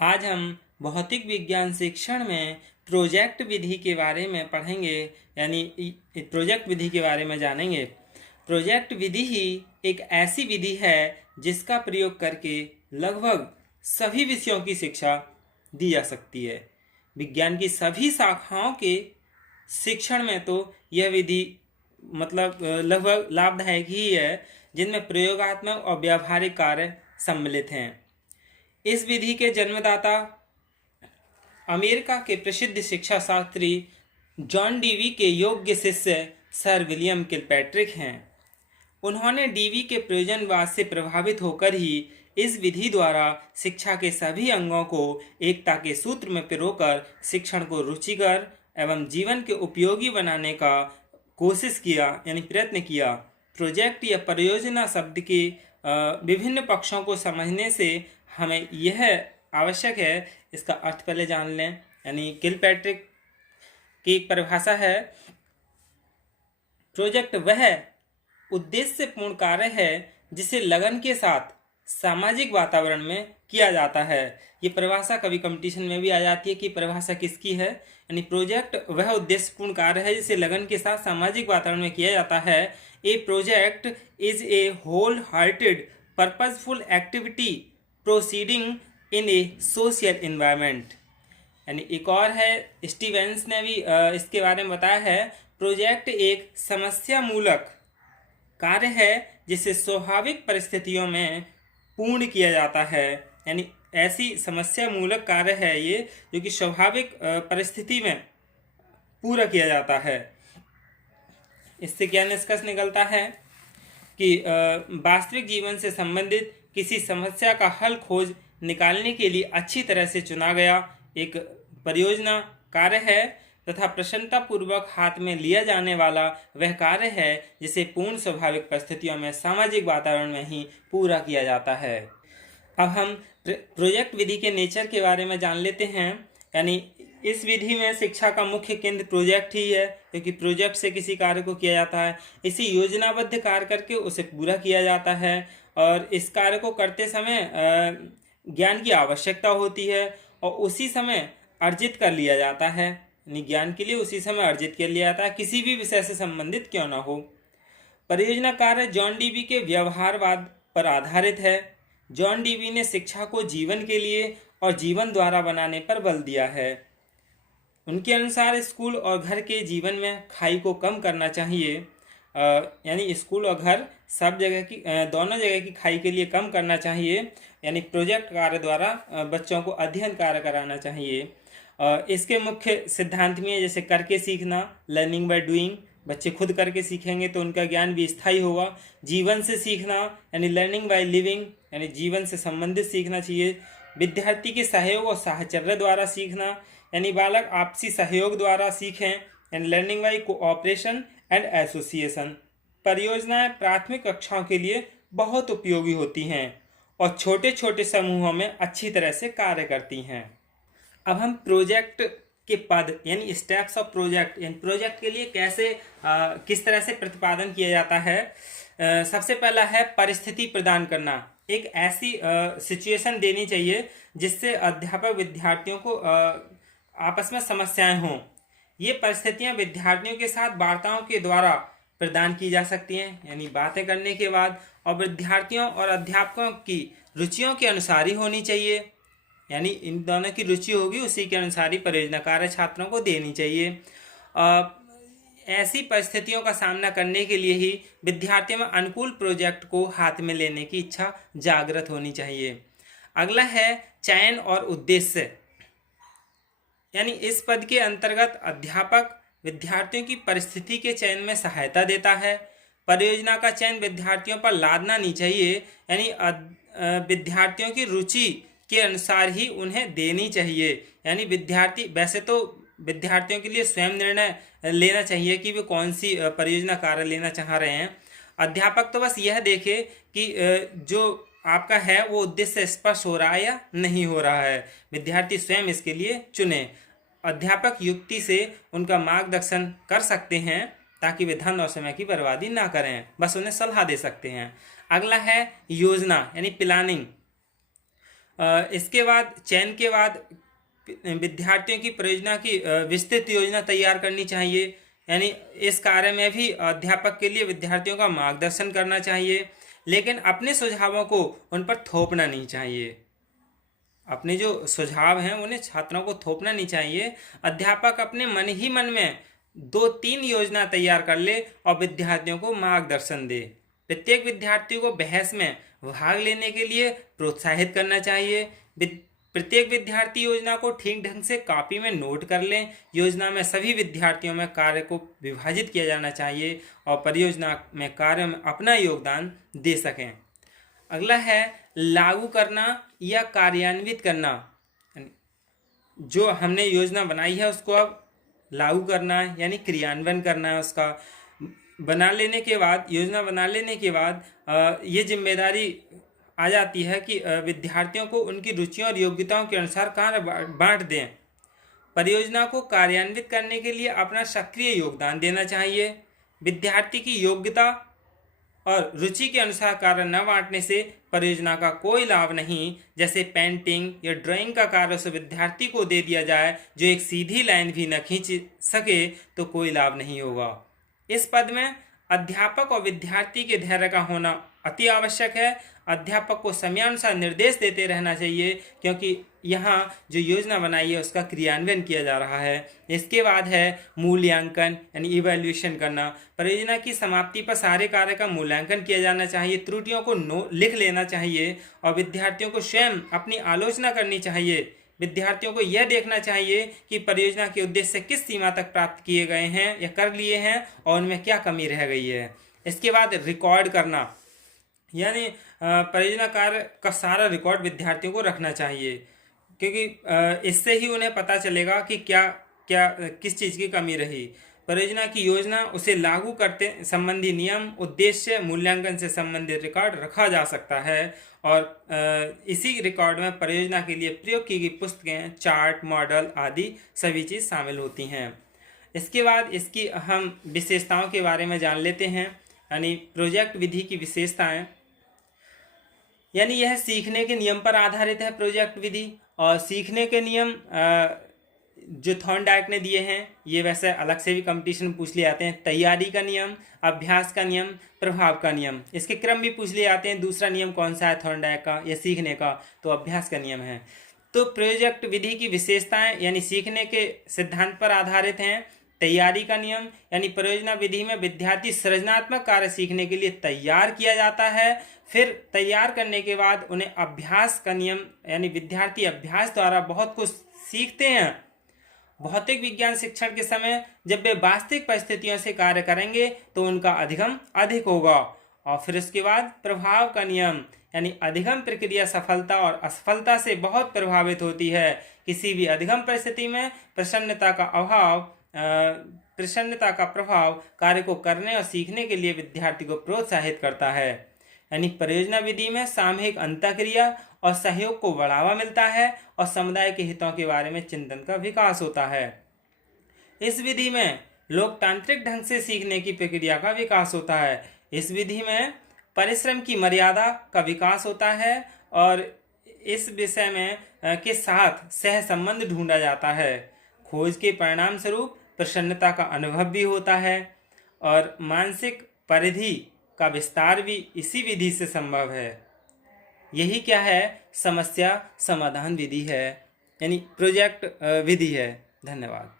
आज हम भौतिक विज्ञान शिक्षण में प्रोजेक्ट विधि के बारे में पढ़ेंगे, यानी प्रोजेक्ट विधि के बारे में जानेंगे। प्रोजेक्ट विधि ही एक ऐसी विधि है जिसका प्रयोग करके लगभग सभी विषयों की शिक्षा दी जा सकती है। विज्ञान की सभी शाखाओं के शिक्षण में तो यह विधि लगभग लाभदायक ही है, जिनमें प्रयोगात्मक और व्यावहारिक कार्य सम्मिलित हैं। इस विधि के जन्मदाता अमेरिका के प्रसिद्ध शिक्षा शास्त्री जॉन डीवी के योग्य शिष्य सर विलियम किलपैट्रिक हैं। उन्होंने डीवी के प्रयोजनवाद से प्रभावित होकर ही इस विधि द्वारा शिक्षा के सभी अंगों को एकता के सूत्र में पिरोकर शिक्षण को रुचिकर एवं जीवन के उपयोगी बनाने का कोशिश किया, यानी प्रयत्न किया। प्रोजेक्ट या परियोजना शब्द के विभिन्न पक्षों को समझने से हमें यह आवश्यक है, इसका अर्थ पहले जान लें। यानी किलपैट्रिक की एक परिभाषा है, प्रोजेक्ट वह उद्देश्यपूर्ण कार्य है जिसे लगन के साथ सामाजिक वातावरण में किया जाता है। ये परिभाषा कभी कंपटीशन में भी आ जाती है कि परिभाषा किसकी है। यानी प्रोजेक्ट वह उद्देश्यपूर्ण कार्य है जिसे लगन के साथ सामाजिक वातावरण में किया जाता है। A project is a whole hearted purposeful activity proceeding in a social environment. यानी एक और है, स्टीवेंस ने भी इसके बारे में बताया है, प्रोजेक्ट एक समस्या मूलक कार्य है जिसे स्वाभाविक परिस्थितियों में पूर्ण किया जाता है। यानी ऐसी समस्या मूलक कार्य है ये जो कि स्वाभाविक परिस्थिति में पूरा किया जाता है। इससे क्या निष्कर्ष निकलता है कि वास्तविक जीवन से संबंधित किसी समस्या का हल खोज निकालने के लिए अच्छी तरह से चुना गया एक परियोजना कार्य है तथा प्रसन्नतापूर्वक हाथ में लिया जाने वाला वह कार्य है जिसे पूर्ण स्वाभाविक परिस्थितियों में सामाजिक वातावरण में ही पूरा किया जाता है। अब हम प्रोजेक्ट विधि के नेचर के बारे में जान लेते हैं। यानी इस विधि में शिक्षा का मुख्य केंद्र प्रोजेक्ट ही है, क्योंकि प्रोजेक्ट से किसी कार्य को किया जाता है, इसी योजनाबद्ध कार्य करके उसे पूरा किया जाता है। और इस कार्य को करते समय ज्ञान की आवश्यकता होती है और उसी समय अर्जित कर लिया जाता है। यानी ज्ञान के लिए उसी समय अर्जित कर लिया जाता है, किसी भी विषय से संबंधित क्यों ना हो। परियोजना कार्य जॉन डीवी के व्यवहारवाद पर आधारित है। जॉन डीवी ने शिक्षा को जीवन के लिए और जीवन द्वारा बनाने पर बल दिया है। उनके अनुसार स्कूल और घर के जीवन में खाई को कम करना चाहिए। यानी स्कूल और घर सब जगह की दोनों जगह की खाई के लिए कम करना चाहिए। यानी प्रोजेक्ट कार्य द्वारा बच्चों को अध्ययन कार्य कराना चाहिए। इसके मुख्य सिद्धांत में जैसे करके सीखना, लर्निंग बाय डूइंग, बच्चे खुद करके सीखेंगे तो उनका ज्ञान भी स्थायी होगा। जीवन से सीखना यानी लर्निंग बाय लिविंग, यानी जीवन से संबंधित सीखना चाहिए। विद्यार्थी के सहयोग और साहचर्य द्वारा सीखना, यानी बालक आपसी सहयोग द्वारा सीखें, यानी learning by cooperation and association. परियोजनाएं प्राथमिक कक्षाओं के लिए बहुत उपयोगी होती हैं और छोटे छोटे समूहों में अच्छी तरह से कार्य करती हैं। अब हम प्रोजेक्ट के पद यानी स्टेप्स ऑफ प्रोजेक्ट, यानी प्रोजेक्ट के लिए कैसे किस तरह से प्रतिपादन किया जाता है। सबसे पहला है परिस्थिति प्रदान करना। एक ऐसी सिचुएशन देनी चाहिए जिससे अध्यापक विद्यार्थियों को आपस में समस्याएं हों। ये परिस्थितियां विद्यार्थियों के साथ वार्ताओं के द्वारा प्रदान की जा सकती हैं, यानी बातें करने के बाद, और विद्यार्थियों और अध्यापकों की रुचियों के अनुसार ही होनी चाहिए। यानी इन दोनों की रुचि होगी उसी के अनुसार ही परियोजना कार्य छात्रों को देनी चाहिए। ऐसी परिस्थितियों का सामना करने के लिए ही विद्यार्थियों में अनुकूल प्रोजेक्ट को हाथ में लेने की इच्छा जागृत होनी चाहिए। अगला है चयन और उद्देश्य। यानी इस पद के अंतर्गत अध्यापक विद्यार्थियों की परिस्थिति के चयन में सहायता देता है। परियोजना का चयन विद्यार्थियों पर लादना नहीं चाहिए, यानी विद्यार्थियों की रुचि के अनुसार ही उन्हें देनी चाहिए। यानी विद्यार्थी, वैसे तो विद्यार्थियों के लिए स्वयं निर्णय लेना चाहिए कि वे कौन सी परियोजना कार्य लेना चाह रहे हैं। अध्यापक तो बस यह देखे कि जो आपका है वो उद्देश्य स्पष्ट हो रहा है या नहीं हो रहा है। विद्यार्थी स्वयं इसके लिए चुने। अध्यापक युक्ति से उनका मार्गदर्शन कर सकते हैं ताकि वे धन और समय की बर्बादी ना करें, बस उन्हें सलाह दे सकते हैं। अगला है योजना यानी प्लानिंग। इसके बाद चयन के बाद विद्यार्थियों की परियोजना की विस्तृत योजना तैयार करनी चाहिए। यानी इस कार्य में भी अध्यापक के लिए विद्यार्थियों का मार्गदर्शन करना चाहिए, लेकिन अपने सुझावों को उन पर थोपना नहीं चाहिए। अपने जो सुझाव हैं उन्हें छात्रों को थोपना नहीं चाहिए। अध्यापक अपने मन ही मन में 2-3 योजना तैयार कर ले और विद्यार्थियों को मार्गदर्शन दे। प्रत्येक विद्यार्थी को बहस में भाग लेने के लिए प्रोत्साहित करना चाहिए। प्रत्येक विद्यार्थी योजना को ठीक ढंग से कॉपी में नोट कर लें। योजना में सभी विद्यार्थियों में कार्य को विभाजित किया जाना चाहिए और परियोजना में कार्य में अपना योगदान दे सकें। अगला है लागू करना या कार्यान्वित करना। जो हमने योजना बनाई है उसको अब लागू करना है, यानी क्रियान्वयन करना है उसका। योजना बना लेने के बाद ये जिम्मेदारी आ जाती है कि विद्यार्थियों को उनकी रुचियों और योग्यताओं के अनुसार कार्य बांट दें। परियोजना को कार्यान्वित करने के लिए अपना सक्रिय योगदान देना चाहिए। विद्यार्थी की योग्यता और रुचि के अनुसार कार्य न बांटने से परियोजना का कोई लाभ नहीं। जैसे पेंटिंग या ड्राइंग का कार्य उस विद्यार्थी को दे दिया जाए जो एक सीधी लाइन भी न खींच सके तो कोई लाभ नहीं होगा। इस पद में अध्यापक और विद्यार्थी के धैर्य का होना अति आवश्यक है। अध्यापक को समयानुसार निर्देश देते रहना चाहिए, क्योंकि यहाँ जो योजना बनाई है उसका क्रियान्वयन किया जा रहा है। इसके बाद है मूल्यांकन यानी इवैल्यूएशन करना। परियोजना की समाप्ति पर सारे कार्य का मूल्यांकन किया जाना चाहिए। त्रुटियों को लिख लेना चाहिए और विद्यार्थियों को स्वयं अपनी आलोचना करनी चाहिए। विद्यार्थियों को यह देखना चाहिए कि परियोजना के उद्देश्य किस सीमा तक प्राप्त किए गए हैं या कर लिए हैं और उनमें क्या कमी रह गई है। इसके बाद रिकॉर्ड करना, यानी परियोजना कार्य का सारा रिकॉर्ड विद्यार्थियों को रखना चाहिए, क्योंकि इससे ही उन्हें पता चलेगा कि किस चीज़ की कमी रही। परियोजना की योजना, उसे लागू करते संबंधी नियम, उद्देश्य, मूल्यांकन से संबंधित रिकॉर्ड रखा जा सकता है और इसी रिकॉर्ड में परियोजना के लिए प्रयोग की गई पुस्तकें, चार्ट, मॉडल आदि सभी चीज़ शामिल होती हैं। इसके बाद इसकी हम विशेषताओं के बारे में जान लेते हैं। यानी प्रोजेक्ट विधि की विशेषताएं, यानी यह सीखने के नियम पर आधारित है प्रोजेक्ट विधि। और सीखने के नियम जो थॉर्नडाइक ने दिए हैं, ये वैसे अलग से भी कंपटीशन में पूछ लिए जाते हैं। तैयारी का नियम, अभ्यास का नियम, प्रभाव का नियम, इसके क्रम भी पूछ लिए जाते हैं। दूसरा नियम कौन सा है थॉर्नडाइक का या सीखने का, तो अभ्यास का नियम है। तो प्रोजेक्ट विधि की विशेषताएं यानी सीखने के सिद्धांत पर आधारित हैं। तैयारी का नियम, यानी परियोजना विधि में विद्यार्थी सृजनात्मक कार्य सीखने के लिए तैयार किया जाता है। फिर तैयार करने के बाद उन्हें अभ्यास का नियम, यानी विद्यार्थी अभ्यास द्वारा बहुत कुछ सीखते हैं। भौतिक विज्ञान शिक्षण के समय जब वे वास्तविक परिस्थितियों से कार्य करेंगे तो उनका अधिगम अधिक होगा। और फिर उसके बाद प्रभाव का नियम, यानी अधिगम प्रक्रिया सफलता और असफलता से बहुत प्रभावित होती है। किसी भी अधिगम परिस्थिति में प्रसन्नता का प्रभाव कार्य को करने और सीखने के लिए विद्यार्थी को प्रोत्साहित करता है। यानी परियोजना विधि में सामूहिक अंतःक्रिया और सहयोग को बढ़ावा मिलता है और समुदाय के हितों के बारे में चिंतन का विकास होता है। इस विधि में लोकतांत्रिक ढंग से सीखने की प्रक्रिया का विकास होता है। इस विधि में परिश्रम की मर्यादा का विकास होता है और इस विषय में के साथ सह संबंध ढूंढा जाता है। खोज के परिणाम स्वरूप प्रसन्नता का अनुभव भी होता है और मानसिक परिधि का विस्तार भी इसी विधि से संभव है। यही क्या है, समस्या समाधान विधि है, यानी प्रोजेक्ट विधि है। धन्यवाद।